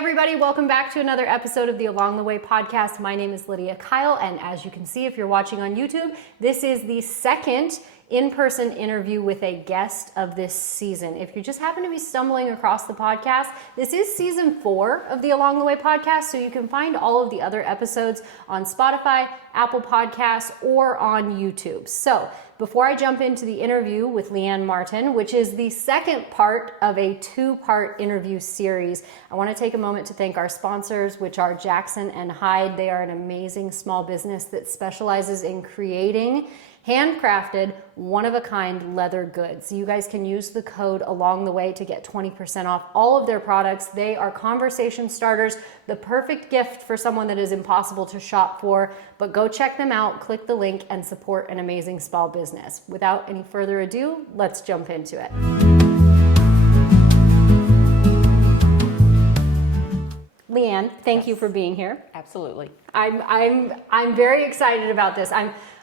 everybody, welcome back to another episode of the Along the Way podcast. My name is Lydia Kyle, and as you can see if you're watching on YouTube, this is the second in-person interview with a guest of this season. If you just happen to be stumbling across the podcast, this is season 4 of the Along the Way podcast, so you can find all of the other episodes on Spotify, Apple Podcasts, or on YouTube. So before I jump into the interview with Leann Martin, which is the second part of a 2-part interview series, I want to take a moment to thank our sponsors, which are Jackson and Hyde. They are an amazing small business that specializes in creating handcrafted, one-of-a-kind leather goods. You guys can use the code along the way to get 20% off all of their products. They are conversation starters, the perfect gift for someone that is impossible to shop for. But go check them out, click the link, and support an amazing small business. Without any further ado, let's jump into it. Leann, thank you for being here. Absolutely. I'm very excited about this.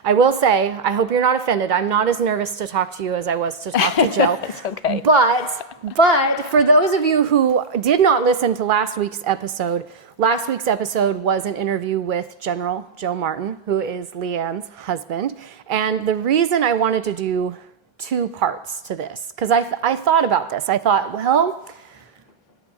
I will say, I hope you're not offended. I'm not as nervous to talk to you as I was to talk to Joe. It's okay. But for those of you who did not listen to last week's episode was an interview with General Joe Martin, who is Leann's husband. And the reason I wanted to do 2 parts to this, because I thought about this. I thought, well,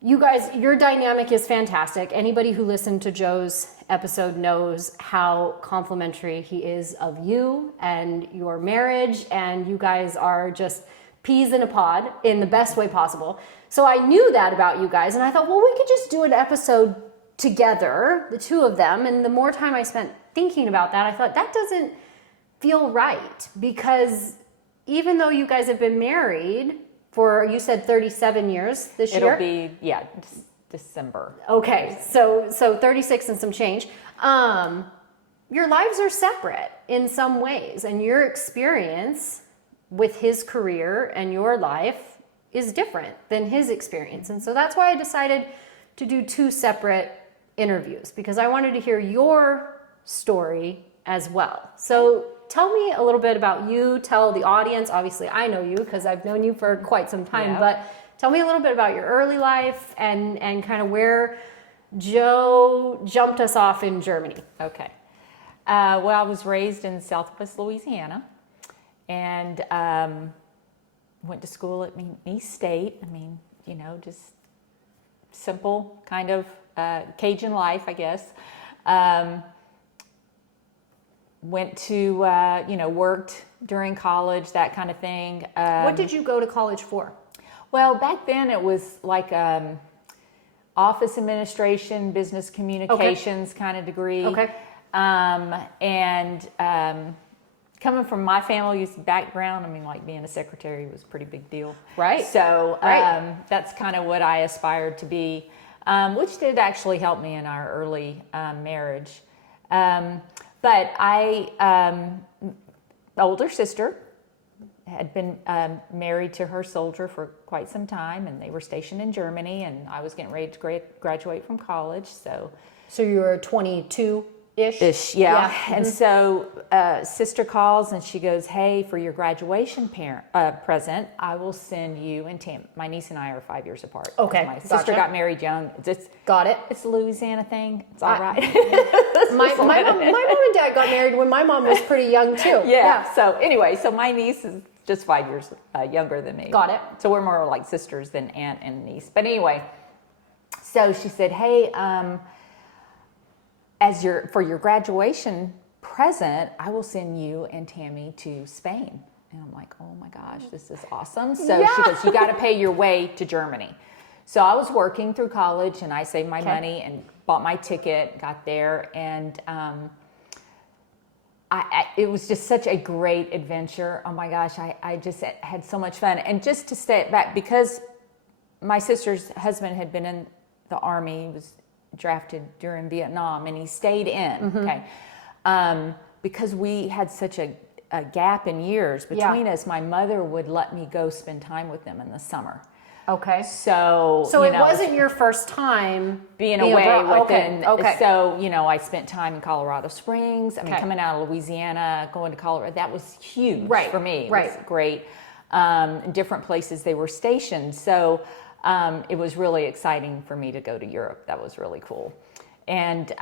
you guys, your dynamic is fantastic. Anybody who listened to Joe's episode knows how complimentary he is of you and your marriage, and you guys are just peas in a pod in the best way possible. So I knew that about you guys, and I thought, well, we could just do an episode together, the 2 of them. And the more time I spent thinking about that, I thought that doesn't feel right, because even though you guys have been married for, you said 37 years this year? It'll be, December. Okay, so 36 and some change. Your lives are separate in some ways, and your experience with his career and your life is different than his experience. And so that's why I decided to do 2 separate interviews, because I wanted to hear your story as well. So tell me a little bit about you. Tell the audience. Obviously, I know you because I've known you for quite some time, but tell me a little bit about your early life and kind of where Joe jumped us off in Germany. Okay. Well, I was raised in Southwest Louisiana and went to school at East State. Just simple kind of Cajun life, I guess. Went to, worked during college, that kind of thing. What did you go to college for? Well, back then it was like office administration, business communications kind of degree. Okay. Coming from my family's background, like being a secretary was a pretty big deal. Right. So that's kind of what I aspired to be, which did actually help me in our early marriage. But older sister, had been married to her soldier for quite some time, and they were stationed in Germany, and I was getting ready to graduate from college. So you were 22-ish? Yeah. And so sister calls and she goes, hey, for your graduation present, I will send you and Tam. My niece and I are 5 years apart. Okay. My sister got married young. Got it. It's a Louisiana thing. It's all right. My mom and dad got married when my mom was pretty young too. Yeah. So anyway, my niece is just 5 years younger than me. Got it. So we're more like sisters than aunt and niece. But anyway, so she said, hey, for your graduation present, I will send you and Tammy to Spain. And I'm like, oh my gosh, this is awesome. So she goes, you got to pay your way to Germany. So I was working through college and I saved my money and bought my ticket, got there, and it was just such a great adventure. Oh my gosh, I just had so much fun. And just to step back, because my sister's husband had been in the Army, he was drafted during Vietnam, and he stayed in, okay? Because we had such a gap in years between us, my mother would let me go spend time with them in the summer. Okay. So it wasn't your first time being away with them. Okay. So, I spent time in Colorado Springs. Coming out of Louisiana, going to Colorado, that was huge for me. It was great. Different places they were stationed. So it was really exciting for me to go to Europe. That was really cool. And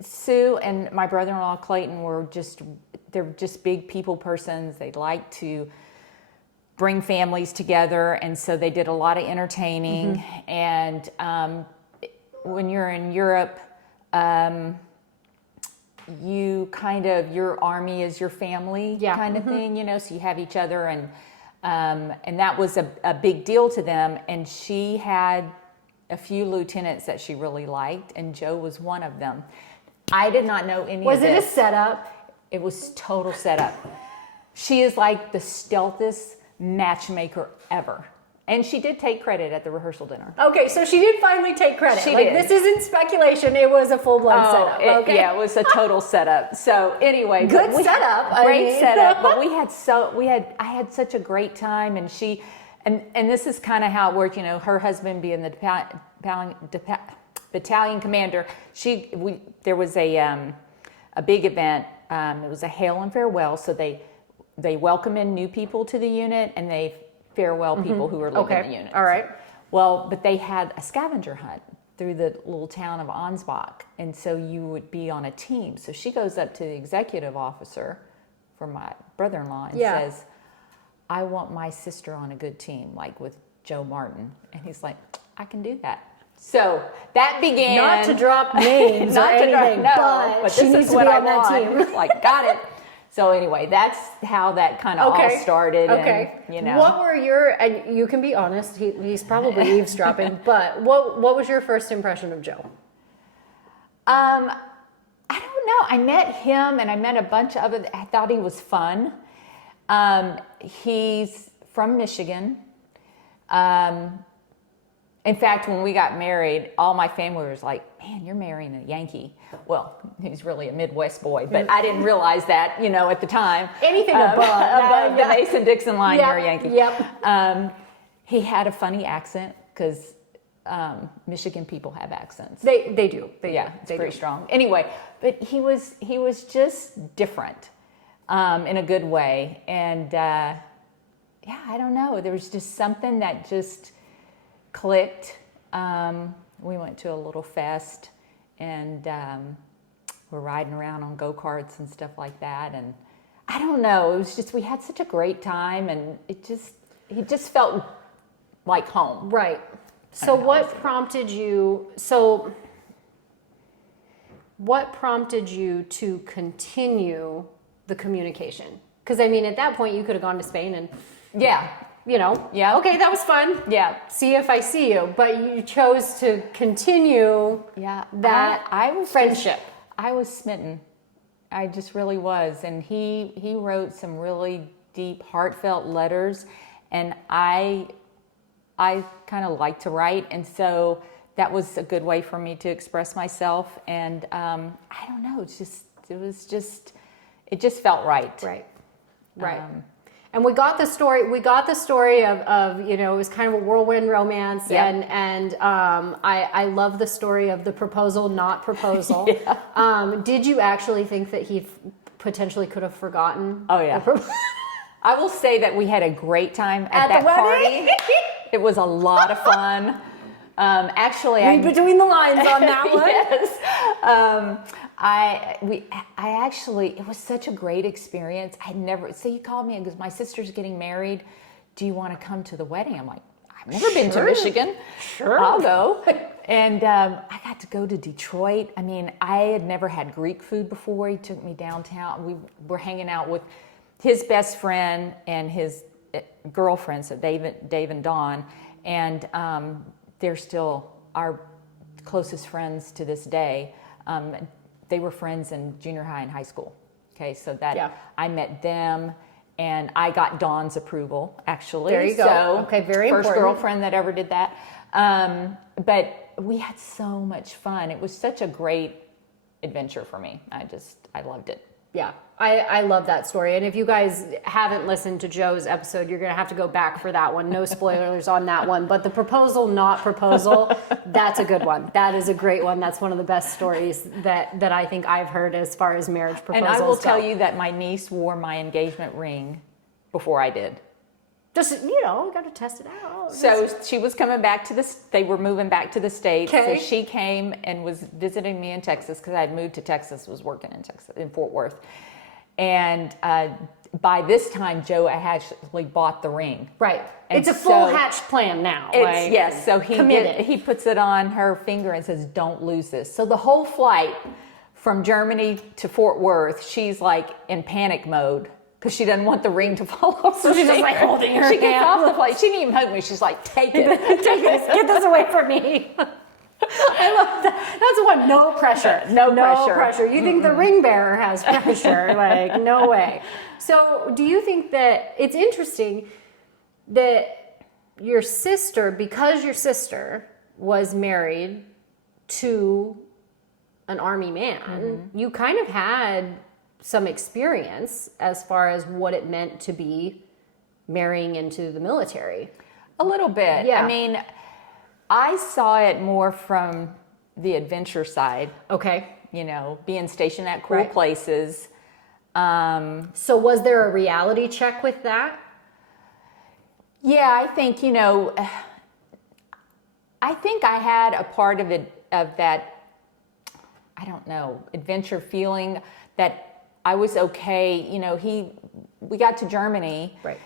Sue and my brother-in-law Clayton they're just big people persons. They like to bring families together, and so they did a lot of entertaining. And when you're in Europe, you your army is your family kind of thing, so you have each other, and that was a big deal to them. And she had a few lieutenants that she really liked, and Joe was one of them. I did not know any of this. Was it a setup? It was total setup. She is like the stealthest matchmaker ever. And she did take credit at the rehearsal dinner. Okay, so she did finally take credit. She did. This isn't speculation. It was a full-blown setup. Okay? Yeah, it was a total setup. So anyway, good setup. Great setup. But I had such a great time, and and this is kind of how it worked. Her husband being the battalion commander. There was a big event. It was a hail and farewell. So they welcome in new people to the unit, and they farewell people who were leaving the unit. All right. Well, but they had a scavenger hunt through the little town of Ansbach, and so you would be on a team. So she goes up to the executive officer for my brother-in-law and says, I want my sister on a good team, like with Joe Martin. And he's like, I can do that. So that began. Not to drop names or anything, but she needs to be on that team. Like, got it. So anyway, that's how that kind of all started. Okay. And, what were and you can be honest, he's probably eavesdropping, but what was your first impression of Joe? I don't know. I met him and I met a bunch of other, I thought he was fun. He's from Michigan. In fact, when we got married, all my family was like, man, you're marrying a Yankee. Well, he's really a Midwest boy, but I didn't realize that, at the time. Anything above the Mason-Dixon line, you're a Yankee. Yep. He had a funny accent because Michigan people have accents. They do. It's pretty strong. Anyway, but he was just different in a good way. And I don't know. There was just something that just clicked. We went to a little fest, and we're riding around on go-karts and stuff like that. And I don't know, it was just, we had such a great time, and it just felt like home. Right. So what prompted you to continue the communication? Because at that point you could have gone to Spain and okay, that was fun. Yeah. See if I see you. But you chose to continue that friendship. I was smitten. I just really was. And he wrote some really deep, heartfelt letters. And I kind of like to write. And so that was a good way for me to express myself. And I don't know, it just felt right. Right. And we got the story of it was kind of a whirlwind romance. Yep. And I love the story of the proposal, not proposal. Did you actually think that he potentially could have forgotten? Oh, yeah. I will say that we had a great time at that the wedding. party. It was a lot of fun. Actually, read between the lines on that one. Yes. I actually, it was such a great experience. So you called me and goes, my sister's getting married. Do you want to come to the wedding? I'm like, I've never been to Michigan. Sure. I'll go. And I got to go to Detroit. I had never had Greek food before. He took me downtown. We were hanging out with his best friend and his girlfriends, so Dave and Dawn. And they're still our closest friends to this day. They were friends in junior high and high school. Okay, so I met them, and I got Dawn's approval, actually. There you go. So, okay, very first important. girlfriend that ever did that. But we had so much fun. It was such a great adventure for me. I loved it. Yeah, I love that story. And if you guys haven't listened to Joe's episode, you're going to have to go back for that one. No spoilers on that one. But the proposal, not proposal, that's a good one. That is a great one. That's one of the best stories that I think I've heard as far as marriage proposals. And I will tell you that my niece wore my engagement ring before I did. Just, got to test it out. So she was coming back to they were moving back to the States. Okay. So she came and was visiting me in Texas because I had moved to Texas, was working in Texas, in Fort Worth. And by this time, Joe actually bought the ring. Right. And it's a full hatched plan now. Yes. So committed. he puts it on her finger and says, "Don't lose this." So the whole flight from Germany to Fort Worth, she's like in panic mode because she doesn't want the ring to fall off. So she's just like holding her She gets hand. off the flight. She didn't even hug me. She's like, "Take it." Take this, get this away from me. I love that. That's one. No pressure. No pressure. You think the ring bearer has pressure? Like, no way. So, do you think that it's interesting that your sister, because your sister was married to an army man, you kind of had some experience as far as what it meant to be marrying into the military? A little bit. Yeah. I mean, I saw it more from the adventure side. Okay. Being stationed at cool places. So was there a reality check with that? Yeah, I think, I think I had a part of that, I don't know, adventure feeling that I was okay. We got to Germany. Right.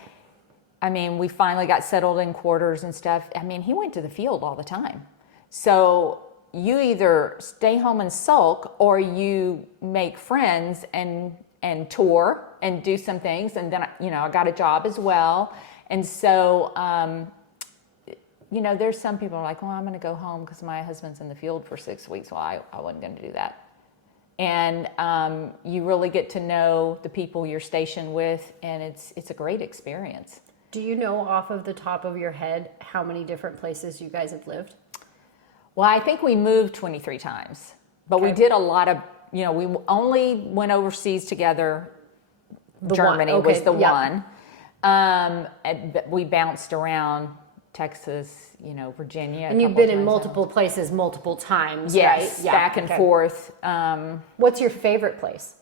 I mean, we finally got settled in quarters and stuff. I mean, he went to the field all the time. So you either stay home and sulk or you make friends and tour and do some things. And then, I got a job as well. And so, there's some people are like, well, I'm going to go home because my husband's in the field for 6 weeks. Well, I wasn't going to do that. And you really get to know the people you're stationed with, and it's a great experience. Do you know off of the top of your head how many different places you guys have lived? Well, I think we moved 23 times, but we did a lot of, we only went overseas together. Germany was the one. We bounced around Texas, Virginia. And you've been in multiple places multiple times, yes, right? Yeah. back and forth. What's your favorite place?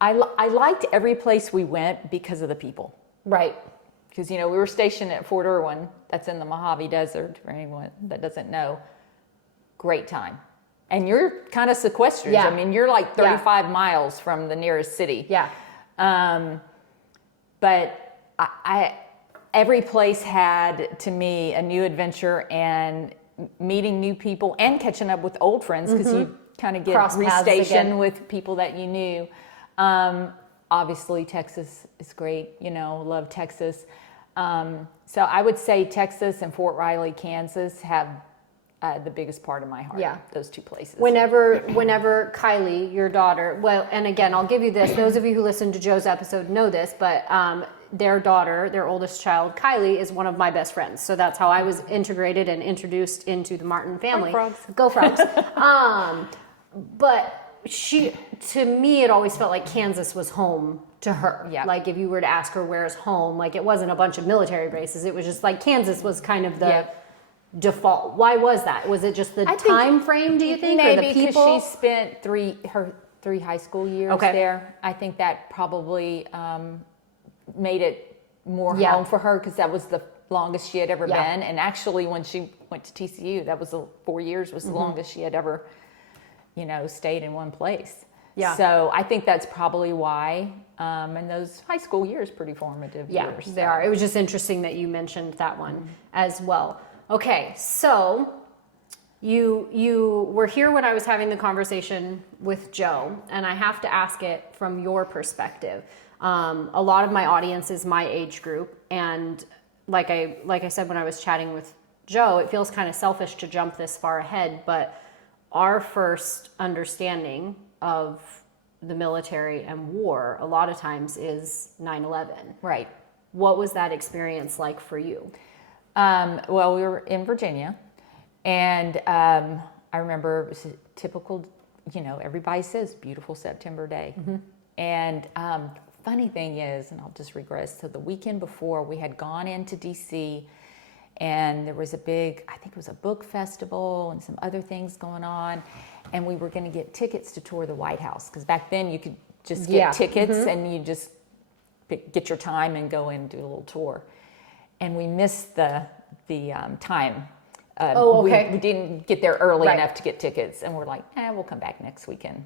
I liked every place we went because of the people. Right. Because, we were stationed at Fort Irwin. That's in the Mojave Desert, for anyone that doesn't know. Great time. And you're kind of sequestered. Yeah. I mean, you're like 35 miles from the nearest city. Yeah. But every place had, to me, a new adventure and meeting new people and catching up with old friends because you kind of get restationed with people that you knew. Obviously, Texas is great. Love Texas. So I would say Texas and Fort Riley, Kansas have the biggest part of my heart. Yeah. Those two places. Whenever Kylie, your daughter, well, and again, I'll give you this. Those of you who listened to Joe's episode know this, but their daughter, their oldest child, Kylie, is one of my best friends. So that's how I was integrated and introduced into the Martin family. Go Frogs. But to me, it always felt like Kansas was home to her. Yeah. Like if you were to ask her where's home, like it wasn't a bunch of military bases. It was just like Kansas was kind of the default. Why was that? Was it just the time frame, do you think? Maybe or the people? because she spent her three high school years there. I think that probably made it more home for her because that was the longest she had ever been. And actually, when she went to TCU, that was 4 years was the longest she had ever, stayed in one place. Yeah. So I think that's probably why. And those high school years, pretty formative years. They are. It was just interesting that you mentioned that one as well. Okay, so you were here when I was having the conversation with Joe, and I have to ask it from your perspective. A lot of my audience is my age group, and like I said when I was chatting with Joe, it feels kind of selfish to jump this far ahead, but our first understanding of the military and war a lot of times is 9/11. Right. What was that experience like for you? Well, we were in Virginia, and I remember it was a typical, everybody says beautiful September day. Mm-hmm. And funny thing is, and I'll just regress, so the weekend before we had gone into DC, and there was I think it was a book festival and some other things going on, and we were going to get tickets to tour the White House, because back then you could just get tickets and you just get your time and go in and do a little tour. And we missed the time. We didn't get there early enough to get tickets, and we're like, we'll come back next weekend.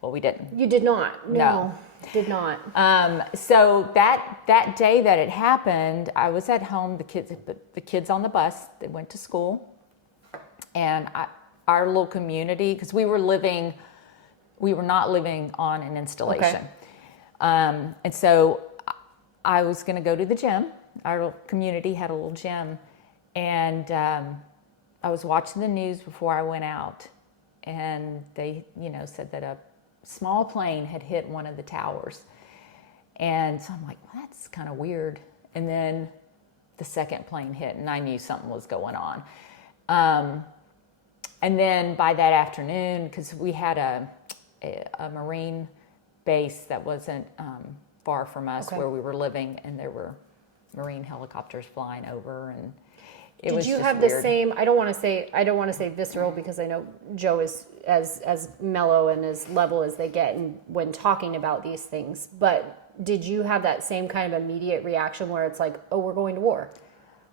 Well, we didn't. You did not. No. Did not. So that day that it happened, I was at home. The kids on the bus, they went to school, and our little community, because we were not living on an installation, and so I was going to go to the gym. Our little community had a little gym, and I was watching the news before I went out, and they, said that a small plane had hit one of the towers. And so I'm like, well, that's kind of weird. And then the second plane hit, and I knew something was going on. And then by that afternoon, because we had a Marine base that wasn't far from us where we were living, and there were Marine helicopters flying over, and it was Did you just have weird. the same? I don't want to say visceral, because I know Joe is as mellow and as level as they get when talking about these things. But did you have that same kind of immediate reaction where it's like, oh, we're going to war?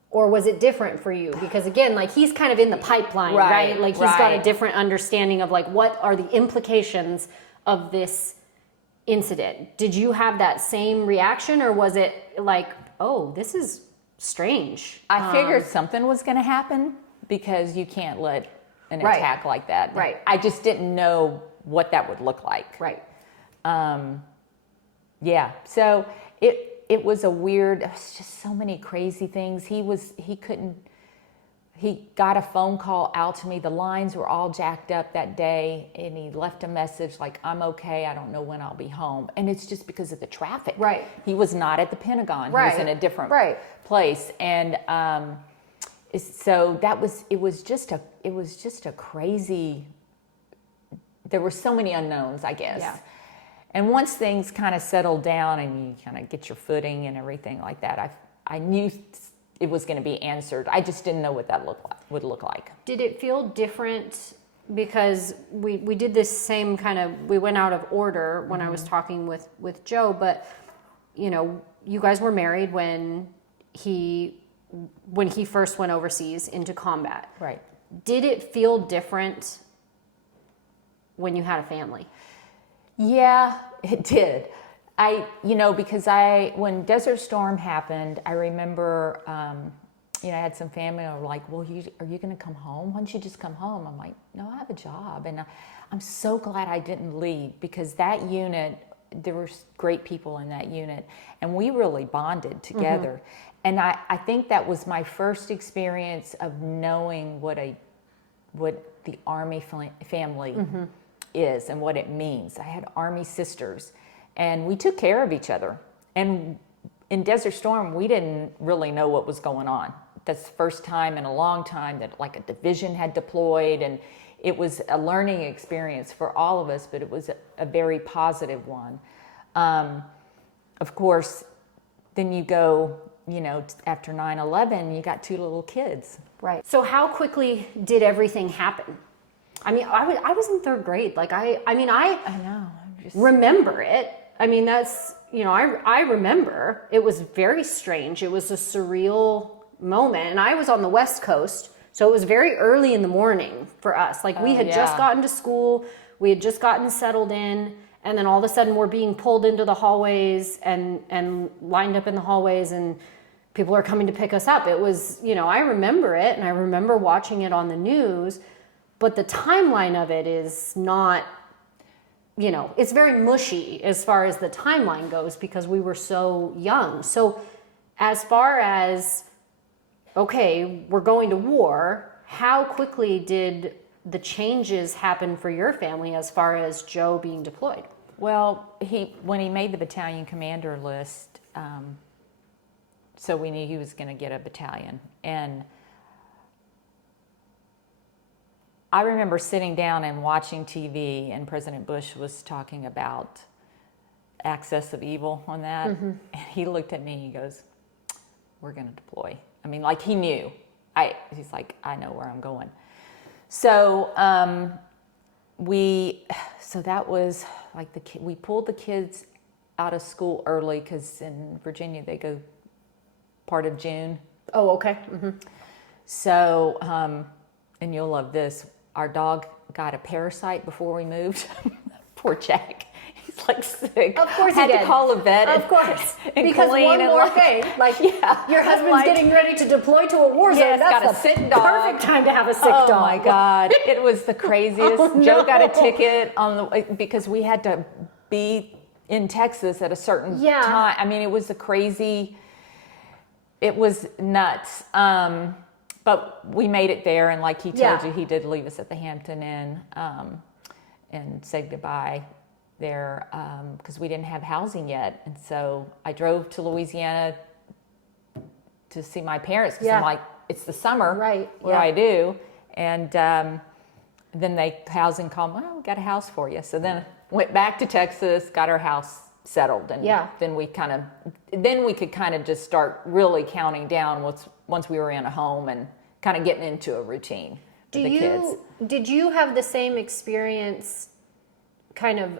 Or was it different for you? Because again, like, he's kind of in the pipeline, right? Like, he's got a different understanding of like, what are the implications of this incident? Did you have that same reaction, or was it like, oh, this is strange? I figured something was going to happen, because you can't let an attack like that. Right. I just didn't know what that would look like. Right. Yeah. So it was a weird, it was just so many crazy things. He got a phone call out to me. The lines were all jacked up that day, and he left a message like, I'm okay. I don't know when I'll be home. And it's just because of the traffic. Right. He was not at the Pentagon. He was in a different place. And so it was just a crazy, there were so many unknowns, I guess. Yeah. And once things kind of settled down and you kind of get your footing and everything like that, I knew it was going to be answered. I just didn't know what that would look like. Did it feel different? Because we did this same kind of, we went out of order when I was talking with Joe, but you guys were married when he first went overseas into combat. Right. Did it feel different when you had a family? Yeah, it did. Because when Desert Storm happened, I remember, I had some family who were like, well, are you going to come home? Why don't you just come home? I'm like, no, I have a job. And I'm so glad I didn't leave, because that unit, there were great people in that unit, and we really bonded together. And I think that was my first experience of knowing what the Army family is and what it means. I had Army sisters, and we took care of each other. And in Desert Storm, we didn't really know what was going on. That's the first time in a long time that like a division had deployed, and it was a learning experience for all of us, but it was a very positive one. Of course, then you go, after 9/11, you got 2 little kids. Right. So how quickly did everything happen? I mean, I was in 3rd grade. Like, I know. Remember it. I mean, that's, I remember. It was very strange. It was a surreal moment. And I was on the West Coast, so it was very early in the morning for us. Like, we had just gotten to school. We had just gotten settled in. And then all of a sudden we're being pulled into the hallways and lined up in the hallways, and people are coming to pick us up. It was, I remember it, and I remember watching it on the news, but the timeline of it is not, it's very mushy as far as the timeline goes, because we were so young. So as far as, okay, we're going to war, how quickly did the changes happen for your family as far as Joe being deployed? Well, when he made the battalion commander list, so we knew he was going to get a battalion. And I remember sitting down and watching TV, and President Bush was talking about axis of evil on that. And he looked at me and he goes, we're going to deploy. I mean, like, he knew. He's like, I know where I'm going. So that was we pulled the kids out of school early because in Virginia they go part of June. Oh, okay. Mm-hmm. So, and you'll love this. Our dog got a parasite before we moved. Poor Jack. He's like sick. Of course he did. Had to call a vet. Of course. And because clean one and more like, thing, like your husband's like, getting ready to deploy to a war zone. Yes, That's got a the sick dog. perfect time to have a sick dog. Oh my God. It was the craziest. Oh, Joe no. got a ticket because we had to be in Texas at a certain time. I mean, it was it was nuts. But we made it there, and like he told you, he did leave us at the Hampton Inn and said goodbye there because we didn't have housing yet. And so I drove to Louisiana to see my parents because I'm like, it's the summer. Right. What do I do? And then housing called, well, we got a house for you. So then went back to Texas, got our house settled. And then we could kind of just start really counting down once we were in a home and kind of getting into a routine with the kids. Did you have the same experience kind of,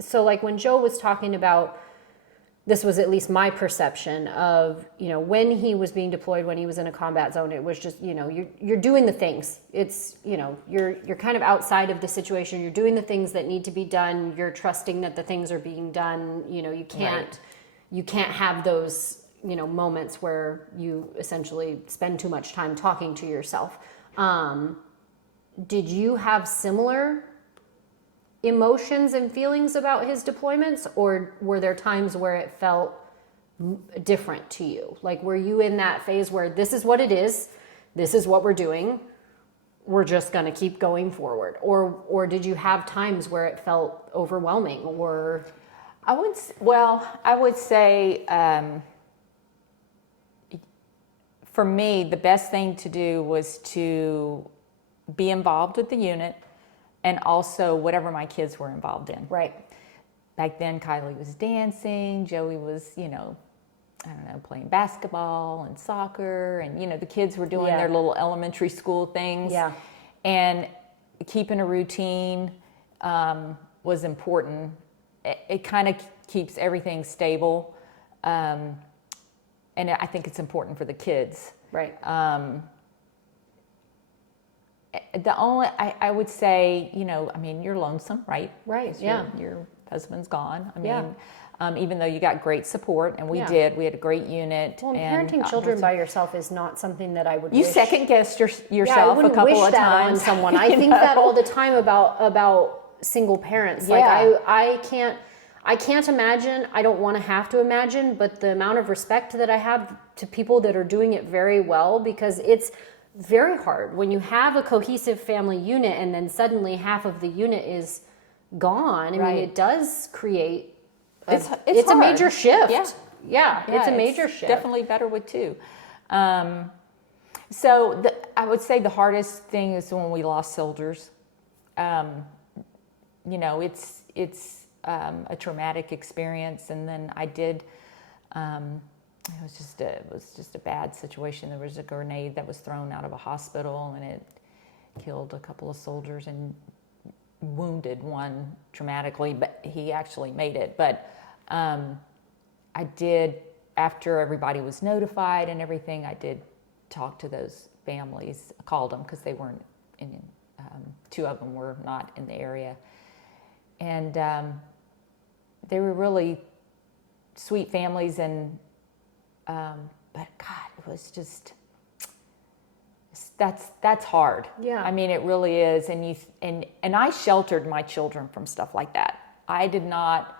so like when Joe was talking about, this was at least my perception of, when he was being deployed, when he was in a combat zone, it was just, you're doing the things. It's, you're kind of outside of the situation. You're doing the things that need to be done. You're trusting that the things are being done. You can't have those, moments where you essentially spend too much time talking to yourself. Did you have similar emotions and feelings about his deployments, or were there times where it felt different to you? Like, were you in that phase where this is what it is, this is what we're doing, we're just going to keep going forward? Or did you have times where it felt overwhelming? Or I would say for me, the best thing to do was to be involved with the unit, and also whatever my kids were involved in. Right. Back then, Kylie was dancing, Joey was, playing basketball and soccer, and, the kids were doing their little elementary school things. Yeah. And keeping a routine was important. It kind of keeps everything stable. And I think it's important for the kids. Right. I would say, you're lonesome, right? Right, Your husband's gone. Even though you got great support, and we had a great unit. Well, parenting children by yourself is not something that I would You wish. second-guessed yourself a couple wish of that times. on someone. I think that all the time about single parents. Like, I can't imagine, I don't want to have to imagine, but the amount of respect that I have to people that are doing it very well, because it's very hard when you have a cohesive family unit and then suddenly half of the unit is gone. I mean, it does create it's a major shift. Yeah, it's a major shift. Definitely better with two. So I would say the hardest thing is when we lost soldiers. It's a traumatic experience, and then I did. It was just a bad situation. There was a grenade that was thrown out of a hospital, and it killed a couple of soldiers and wounded one traumatically, but he actually made it. But I did, after everybody was notified and everything, I did talk to those families. I called them because they weren't in, two of them were not in the area. And they were really sweet families, and but God, it was just, that's hard. Yeah. I mean, it really is. And I sheltered my children from stuff like that. I did not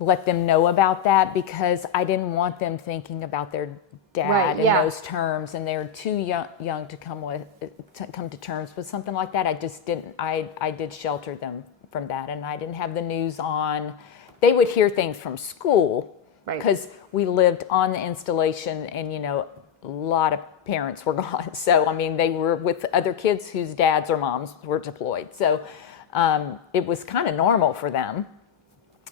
let them know about that because I didn't want them thinking about their dad in those terms, and they were too young to come to terms with something like that. I just didn't. I did shelter them from that, and I didn't have the news on. They would hear things from school, because we lived on the installation, and a lot of parents were gone. So I mean, they were with other kids whose dads or moms were deployed. So it was kind of normal for them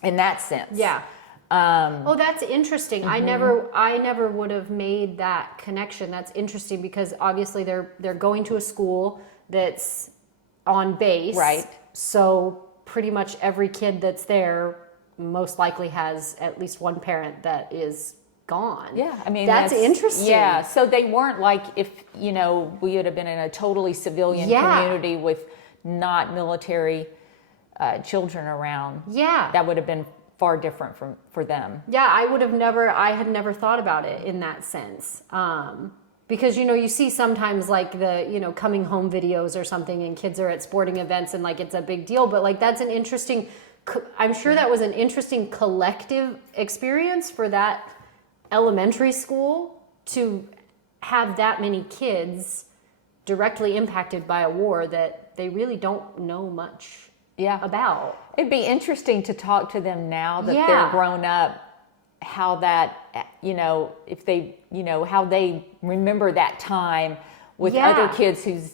in that sense. Yeah. Oh, that's interesting. Mm-hmm. I never would have made that connection. That's interesting because obviously they're going to a school that's on base. Right. So pretty much every kid that's there most likely has at least one parent that is gone. Yeah, I mean, that's interesting. Yeah, so they weren't like, if, we would have been in a totally civilian community with not military children around. Yeah. That would have been far different for them. Yeah, I had never thought about it in that sense. Because, you see sometimes like the, coming home videos or something, and kids are at sporting events and like it's a big deal, but like that's an interesting, I'm sure that was an interesting collective experience for that elementary school to have that many kids directly impacted by a war that they really don't know much about. It'd be interesting to talk to them now that they're grown up, how that, if they, how they remember that time with other kids whose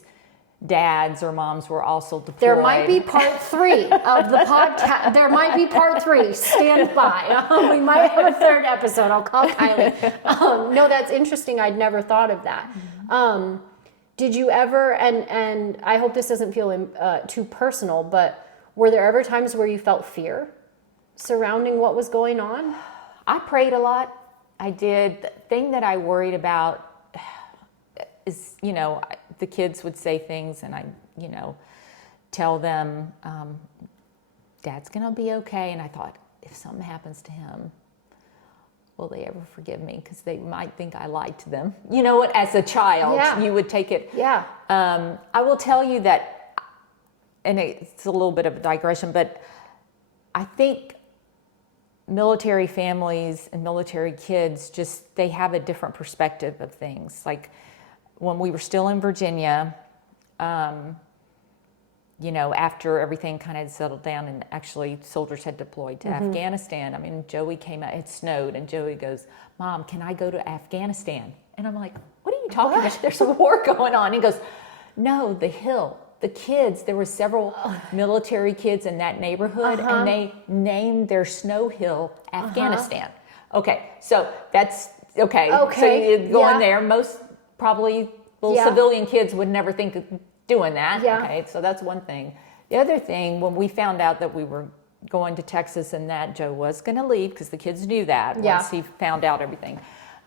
dads or moms were also deployed. There might be part 3 of the podcast. There might be part 3. Stand by. We might have a third episode. I'll call Kylie. No, that's interesting. I'd never thought of that. Did you ever, and I hope this doesn't feel too personal, but were there ever times where you felt fear surrounding what was going on? I prayed a lot. I did. The thing that I worried about is, the kids would say things and I, tell them, Dad's going to be okay. And I thought, if something happens to him, will they ever forgive me? Because they might think I lied to them. As a child, you would take it. Yeah. I will tell you that, and it's a little bit of a digression, but I think military families and military kids they have a different perspective of things. Like when we were still in Virginia, after everything kind of settled down and actually soldiers had deployed to Afghanistan, I mean, Joey came out, it snowed, and Joey goes, Mom, can I go to Afghanistan? And I'm like, what are you talking about? There's a war going on. He goes, no, the hill. The kids, there were several military kids in that neighborhood, and they named their snow hill Afghanistan. Okay, so that's, okay. So you go in there, most probably little civilian kids would never think of doing that. Yeah. Okay, so that's one thing. The other thing, when we found out that we were going to Texas and that Joe was going to leave, because the kids knew that once he found out everything.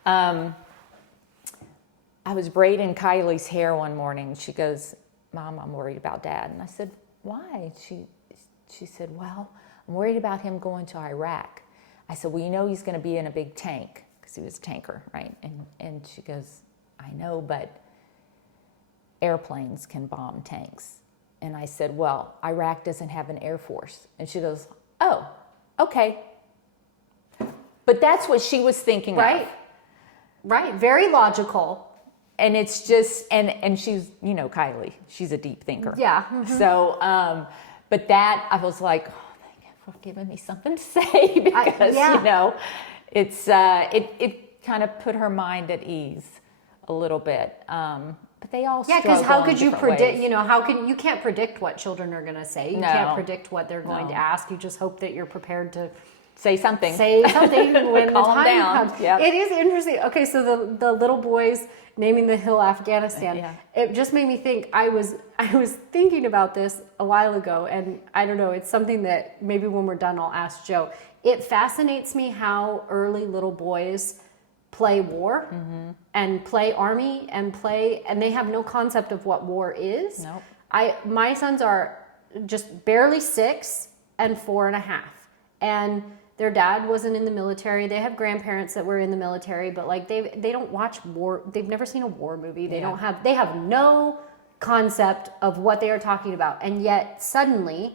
I was braiding Kylie's hair one morning. She goes, Mom, I'm worried about Dad. And I said, why? She said, well, I'm worried about him going to Iraq. I said, well, he's going to be in a big tank, because he was a tanker, right? And she goes, I know, but airplanes can bomb tanks. And I said, well, Iraq doesn't have an air force. And she goes, oh, okay. But that's what she was thinking of. Right. Very logical. And it's just, and she's, Kylie, she's a deep thinker. Yeah. So, but that, I was like, oh, thank you for giving me something to say, because, it's, it kind of put her mind at ease a little bit. But they all struggle. Because how could you predict, ways. you can't predict what children are going to say. You can't predict what they're going to ask. You just hope that you're prepared to say something when the time down. comes. Yep. It is interesting. Okay, so the little boys naming the hill Afghanistan. It just made me think. I was thinking about this a while ago, and I don't know. It's something that maybe when we're done, I'll ask Joe. It fascinates me how early little boys play war and play army and they have no concept of what war is. Nope. My sons are just barely 6 and 4.5, and their dad wasn't in the military. They have grandparents that were in the military, but like they don't watch war. They've never seen a war movie. They have no concept of what they are talking about. And yet suddenly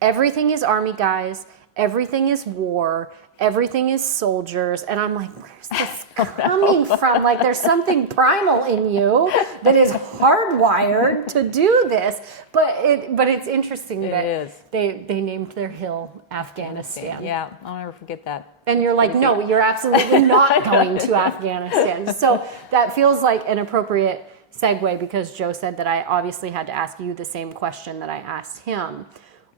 everything is army guys, everything is war, everything is soldiers, and I'm like, where's this coming from? Like, there's something primal in you that is hardwired to do this. But it's interesting that they named their hill Afghanistan. Yeah, I'll never forget that. And you're like, no, you're absolutely not going to Afghanistan. So that feels like an appropriate segue, because Joe said that I obviously had to ask you the same question that I asked him.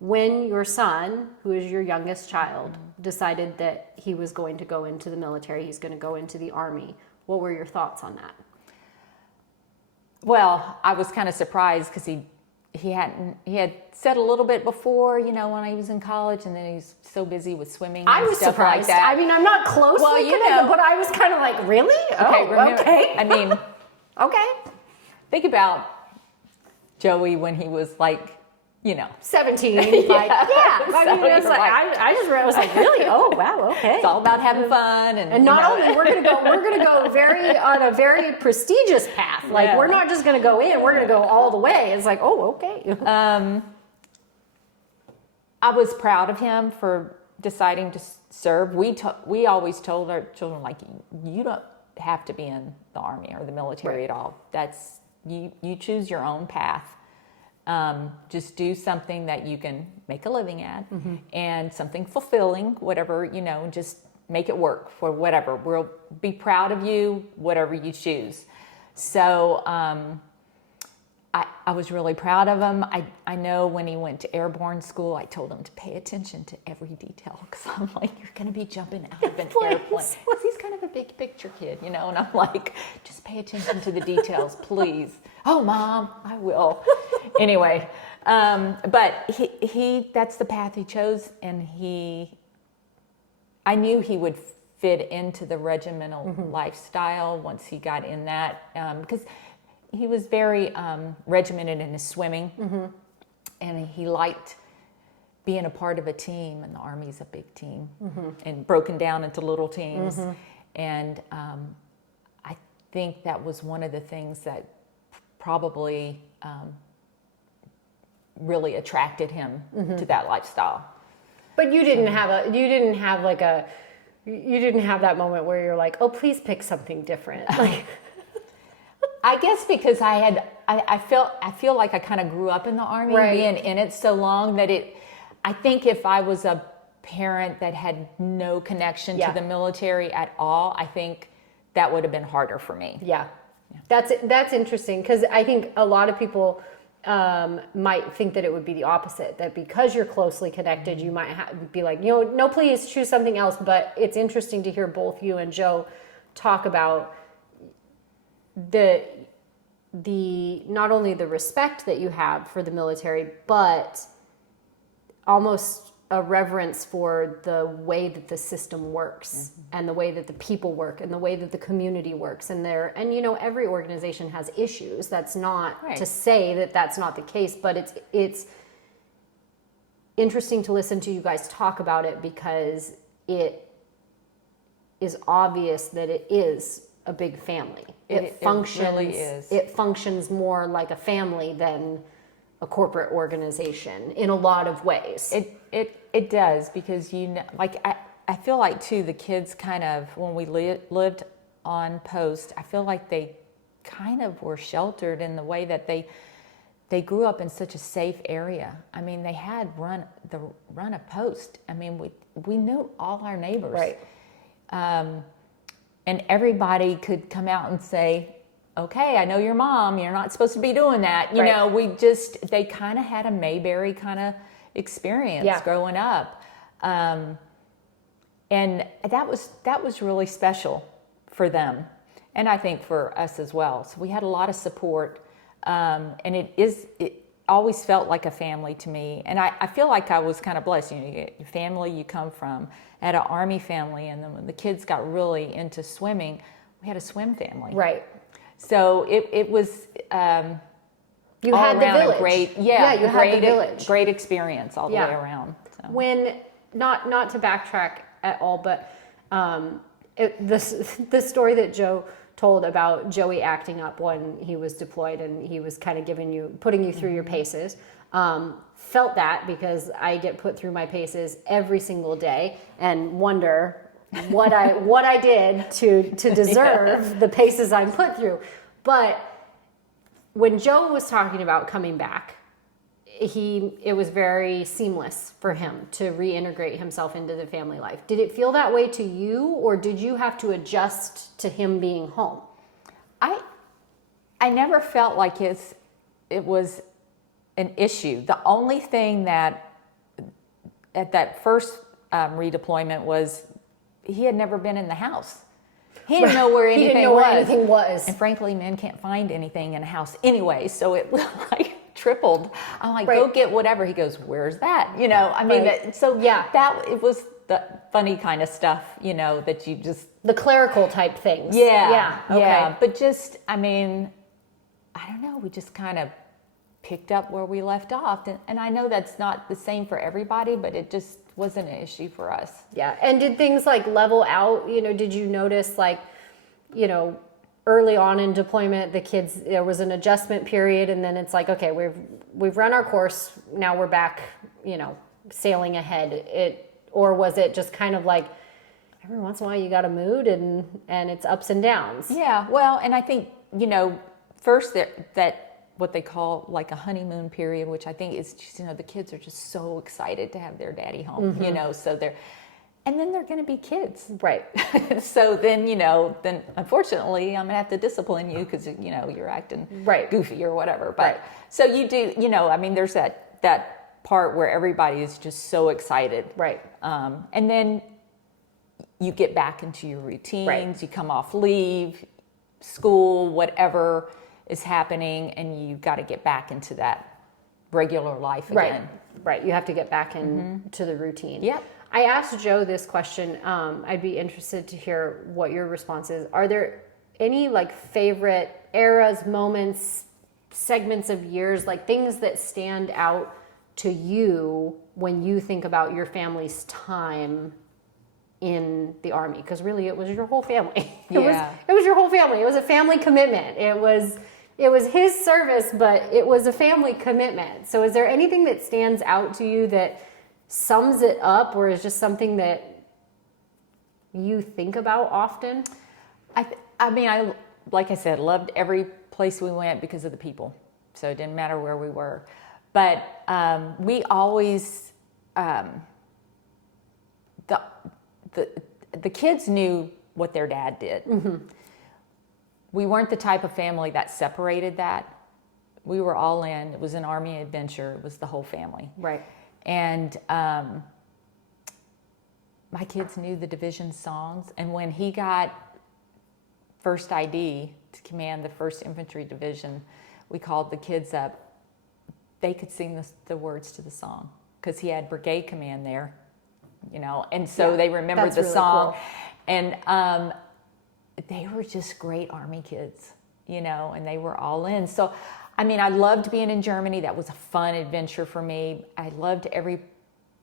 When your son, who is your youngest child, decided that he was going to go into the military, he's going to go into the army, what were your thoughts on that? Well, I was kind of surprised, because he he had said a little bit before, when he was in college, and then he's so busy with swimming I and was stuff surprised. like that. I mean, I'm not closely connected, but I was kind of like, really? Okay. I mean, okay. think about Joey when he was like, 17. Like, Yeah. I mean, So it's you're like, like- I was like, really? Oh, wow. Okay. it's all about having fun. And not only we're gonna go on a very prestigious path. Like Yeah. we're not just gonna go in, we're gonna go all the way. It's like, oh, okay. I was proud of him for deciding to serve. We always told our children, like, you don't have to be in the Army or the military at all. That's you choose your own path. Just do something that you can make a living at, and something fulfilling, whatever, just make it work for whatever. We'll be proud of you, whatever you choose. So I was really proud of him. I know when he went to airborne school, I told him to pay attention to every detail, because I'm like, you're going to be jumping out of an airplane. Because he's kind of a big picture kid, and I'm like, just pay attention to the details, please. Oh, Mom, I will. Anyway, but he that's the path he chose, and I knew he would fit into the regimental lifestyle once he got in that, because he was very regimented in his swimming, and he liked being a part of a team, and the Army's a big team, and broken down into little teams, and I think that was one of the things that probably really attracted him to that lifestyle. But you didn't have that moment where you're like, oh, please pick something different. Like, I guess because I feel like I kind of grew up in the Army, being in it so long that I think if I was a parent that had no connection to the military at all, I think that would have been harder for me. Yeah. That's interesting, because I think a lot of people might think that it would be the opposite, that because you're closely connected, you might be like, no, please choose something else. But it's interesting to hear both you and Joe talk about the not only the respect that you have for the military, but almost a reverence for the way that the system works, and the way that the people work, and the way that the community works. And every organization has issues. That's not to say that that's not the case, but it's interesting to listen to you guys talk about it, because it is obvious that it is a big family. It functions. Really is. It functions more like a family than a corporate organization in a lot of ways. It does, because I feel like too, the kids kind of, when we lived on post, I feel like they kind of were sheltered in the way that they grew up in such a safe area. I mean, they had run a post. I mean, we knew all our neighbors. Right. And everybody could come out and say, okay, I know your mom, you're not supposed to be doing that. They kind of had a Mayberry kind of experience growing up. And that was really special for them. And I think for us as well. So we had a lot of support. And it always felt like a family to me. And I feel like I was kind of blessed. You get your family you come from. I had an Army family, and then when the kids got really into swimming, we had a swim family. Right. So it was you all had around the village. a great, you had the village. Great experience all the way around. So. When not to backtrack at all, but the story that Joe told about Joey acting up when he was deployed, and he was kind of putting you through your paces. Felt that, because I get put through my paces every single day, and wonder what I did to deserve the paces I'm put through. But when Joe was talking about coming back, it was very seamless for him to reintegrate himself into the family life. Did it feel that way to you, or did you have to adjust to him being home? I never felt like it was an issue. The only thing that at that first redeployment was he had never been in the house. He didn't know where anything was. anything was. And frankly, men can't find anything in a house anyway, so it was like tripled. I'm like, Right. go get whatever. He goes, where's that? You know, I mean, Right. so Yeah. it was the funny kind of stuff, you know, that you just, The clerical type things. yeah, Yeah. Okay. yeah. But just, I mean, I don't know, we just kind of picked up where we left off. And I know that's not the same for everybody, but it just wasn't an issue for us. Yeah. And did things like level out? You know, did you notice like, you know, early on in deployment, the kids, there was an adjustment period, and then it's like, okay, we've run our course, now we're back, you know, sailing ahead. Or was it just kind of like every once in a while you got a mood and it's ups and downs? Yeah, well, and I think, you know, first that what they call like a honeymoon period, which I think is just, you know, the kids are just so excited to have their daddy home, you know, so and then they're going to be kids. Right. So then, you know, then unfortunately I'm going to have to discipline you because, you know, you're acting Right. goofy or whatever. But Right. so you do, you know, I mean, there's that part where everybody is just so excited. Right. And then you get back into your routines, Right. you come off leave, school, whatever is happening, and you've got to get back into that regular life again. Right. You have to get back into the routine. Yep. I asked Joe this question. I'd be interested to hear what your response is. Are there any like favorite eras, moments, segments of years, like things that stand out to you when you think about your family's time in the Army? Because really it was your whole family. It was your whole family. It was a family commitment. It was his service, but it was a family commitment. So is there anything that stands out to you that sums it up, or is just something that you think about often? I mean, like I said, loved every place we went because of the people. So it didn't matter where we were. But we always, the kids knew what their dad did. Mm-hmm. We weren't the type of family that separated that. We were all in. It was an Army adventure. It was the whole family. Right. And my kids knew the division songs. And when he got first ID to command the 1st Infantry Division, we called the kids up. They could sing the words to the song because he had brigade command there, you know. And so they remembered the really song. cool. And they were just great Army kids, you know, and they were all in. So, I mean, I loved being in Germany. That was a fun adventure for me. I loved every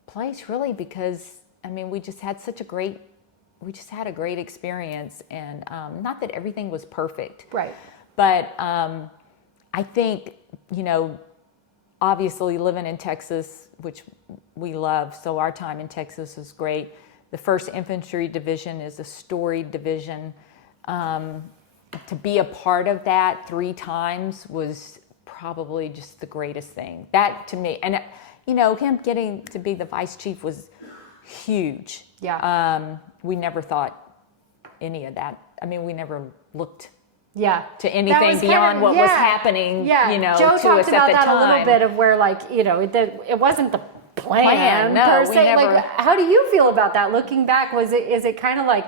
place really because, I mean, we just had a great experience. And not that everything was perfect. Right. But I think, you know, obviously living in Texas, which we love, so our time in Texas was great. The 1st Infantry Division is a storied division. To be a part of that 3 times was probably just the greatest thing. That to me, and you know, him getting to be the vice chief was huge. Yeah. We never thought any of that. I mean, we never looked Yeah. to anything beyond what was happening, you know, Joe to talked us about at the that time. a little bit of where, like, you know, it wasn't the plan No, per we se. never. Like, how do you feel about that? Looking back, is it kind of like,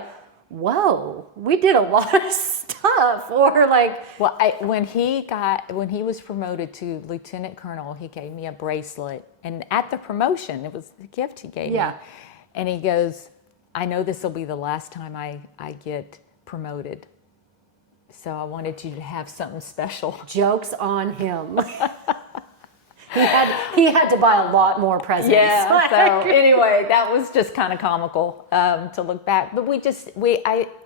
whoa, we did a lot of stuff, or like? Well, when he was promoted to lieutenant colonel, he gave me a bracelet, and at the promotion, it was the gift he gave me, and he goes, "I know this will be the last time I get promoted, so I wanted you to have something special." Joke's on him. He had to buy a lot more presents. Yeah. So anyway, that was just kind of comical to look back. But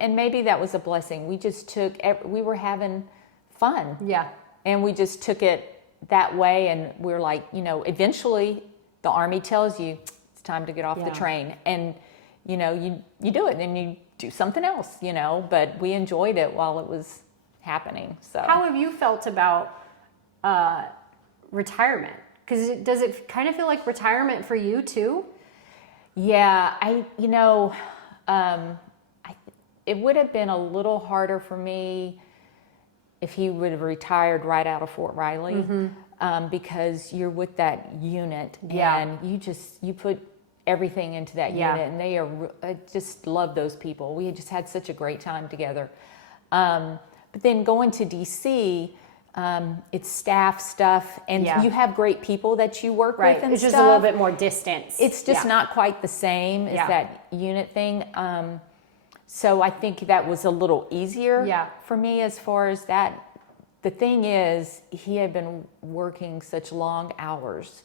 and maybe that was a blessing. We just we were having fun. Yeah. And we just took it that way. And we're like, you know, eventually the Army tells you it's time to get off the train. And, you know, you do it and then you do something else, you know. But we enjoyed it while it was happening. So how have you felt about retirement? Because does it kind of feel like retirement for you too? Yeah, it would have been a little harder for me if he would have retired right out of Fort Riley, because you're with that unit and you put everything into that unit, and I just love those people. We just had such a great time together. But then going to DC, It's staff stuff, and Yeah. you have great people that you work Right. with and It's stuff. just a little bit more distance. It's just not quite the same as that unit thing. So I think that was a little easier for me as far as that. The thing is, he had been working such long hours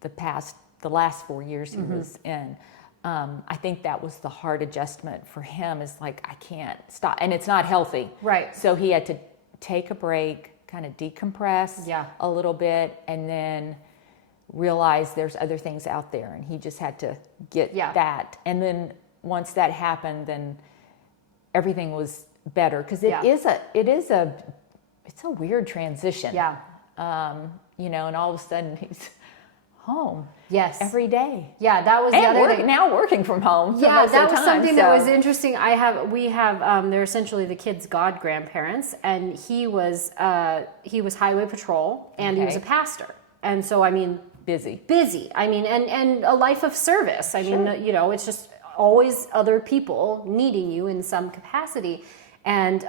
the last 4 years he was in. I think that was the hard adjustment for him, is like, I can't stop. And it's not healthy. Right. So he had to take a break, kind of decompress a little bit, and then realize there's other things out there. And he just had to get that. And then once that happened, then everything was better. Because it's a weird transition. Yeah. You know, and all of a sudden he's home. Yes. Every day. Yeah, that was the other thing. Now working from home. Yeah, most that of the was time, something that was interesting. They're essentially the kids' god grandparents, and he was highway patrol, and he was a pastor, and so I mean busy. I mean, and a life of service. I mean, you know, it's just always other people needing you in some capacity. And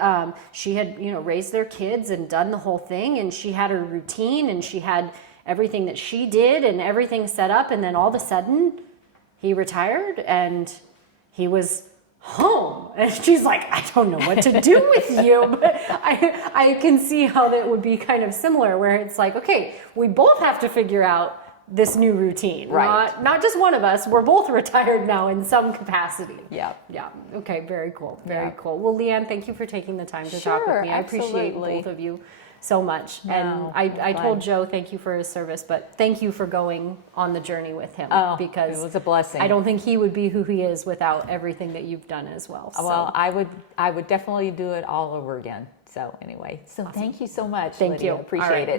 she had, you know, raised their kids and done the whole thing, and she had her routine, and she had everything that she did and everything set up, and then all of a sudden he retired and he was home, and she's like, I don't know what to do with you. But I can see how that would be kind of similar, where it's like, okay, we both have to figure out this new routine, right? Not just one of us. We're both retired now in some capacity. Yeah. Okay, very cool. Very cool. Well, Leann, thank you for taking the time to talk with me. I appreciate both of you so much. And I told Joe thank you for his service, but thank you for going on the journey with him, because it was a blessing. I don't think he would be who he is without everything that you've done as well. So. Well, I would definitely do it all over again. So anyway, thank you so much. Thank Lydia. you. Appreciate it.